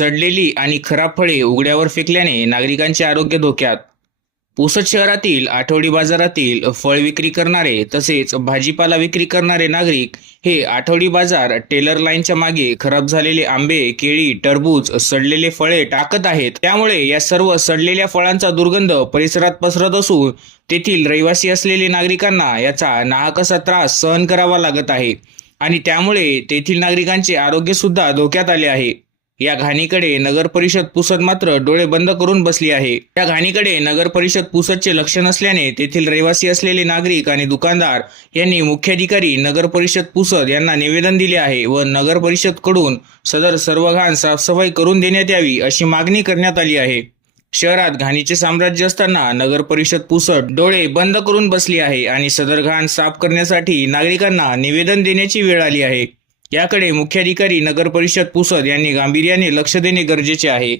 सडलेली आणि खराब फळे उघड्यावर फेकल्याने नागरिकांचे आरोग्य धोक्यात. पुसद शहरातील आठवडी बाजारातील फळ विक्री करणारे तसेच भाजीपाला विक्री करणारे नागरिक हे आठवडी बाजार टेलर लाईनच्या मागे खराब झालेले आंबे केळी टरबूज सडलेले फळे टाकत आहेत. त्यामुळे या सर्व सडलेल्या फळांचा दुर्गंध परिसरात पसरत असून तेथील रहिवासी असलेले नागरिकांना याचा नाहकसा त्रास सहन करावा लागत आहे आणि त्यामुळे तेथील नागरिकांचे आरोग्य सुद्धा धोक्यात आले आहे. या घाणीकडे नगर परिषद पुसद मात्र डोळे बंद करून बसली आहे. या घाणीकडे नगर परिषद पुसदचे लक्ष नसल्याने तेथील रहिवासी असलेले नागरिक आणि दुकानदार यांनी मुख्याधिकारी नगर परिषद पुसद यांना निवेदन दिले आहे व नगर परिषदकडून सदर सर्व घाण साफसफाई करून देण्यात यावी अशी मागणी करण्यात आली आहे. शहरात घाणीचे साम्राज्य असताना नगर परिषद पुसद डोळे बंद करून बसली आहे आणि सदर घाण साफ करण्यासाठी नागरिकांना निवेदन देण्याची वेळ आली आहे. याकडे मुख्याधिकारी नगर परिषद पुसद यांनी गांभीर्याने लक्ष देणे गरजेचे आहे.